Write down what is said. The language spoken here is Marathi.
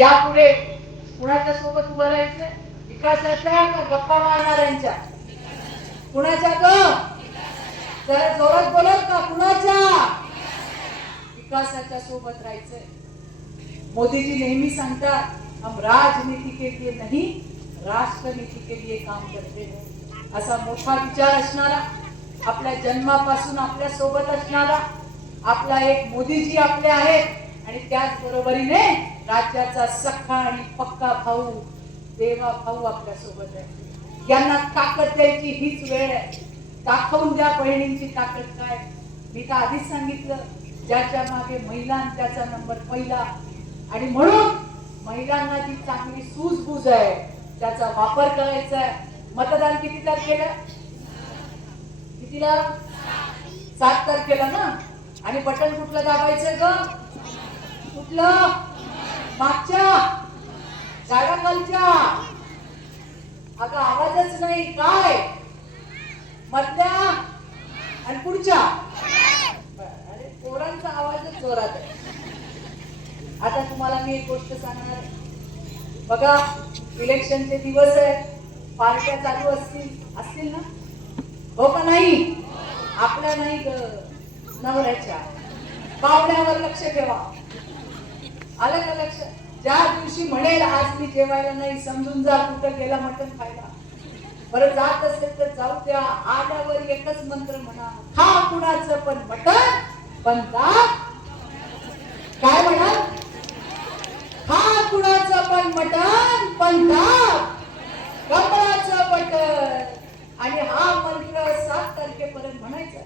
यापुढे कुणाच्या सोबत उभं राहायचं? विकासाच्या का गप्पा मारणाऱ्यांच्या? कुणाच्या ग? जरा जोरात बोलत का? कुणाच्या? विकासाच्या सोबत राहायचंय. मोदीजी नेहमी सांगतात, हम राजनीति के लिए नहीं राष्ट्रनीति के लिए काम करते हैं. असा मोठा विचार असणारा, आपल्या जन्मापासून आपल्या सोबत असणारा आपला एक मोदीजी आपले आहेत आणि त्याच बरोबरीने राज्याचा सख्खा आणि पक्का भाऊ देवा भाऊ आपल्या सोबत आहे. यांना ताकद द्यायची हीच वेळ आहे. दाखवून द्या बहिणींची ताकद काय. मी तर आधीच सांगितलं, ज्याच्या मागे महिला त्याचा नंबर पहिला. आणि म्हणून महिलांना जी चांगली सूझबूझ आहे त्याचा वापर करायचा आहे. मतदान किती तारखेला? कितीला? 7 तारखेला ना. आणि बटन कुठलं दाबायचं ग? कुठलं? मागच्या गाड्याखालच्या? अगं आवाजच नाही काय? मधल्या आणि पुढच्या? अरे पोरांचा आवाजच जोरात आहे. आता तुम्हाला मी एक गोष्ट सांगणार आहे. बघा, इलेक्शनचे दिवस आहेत, पार्ट्या चालू असतील ना? हो का नाही? आपल्या नाही ग, नवऱ्याच्या पाहुण्यावर लक्ष ठेवा. आलं का लक्ष? ज्या दिवशी म्हणेल आज मी जेवायला नाही, समजून जा कुठं गेला मटण खायला. बरं जात असेल तर जाऊ द्या. आल्यावर एकच मंत्र म्हणा, खा कुणाचं पण मटण पण दाब. काय म्हणा? खा कुणाचं पण मटण पण दाब कमळाचं बटन. आणि हा मंत्र 7 तारखेपर्यंत म्हणायचा.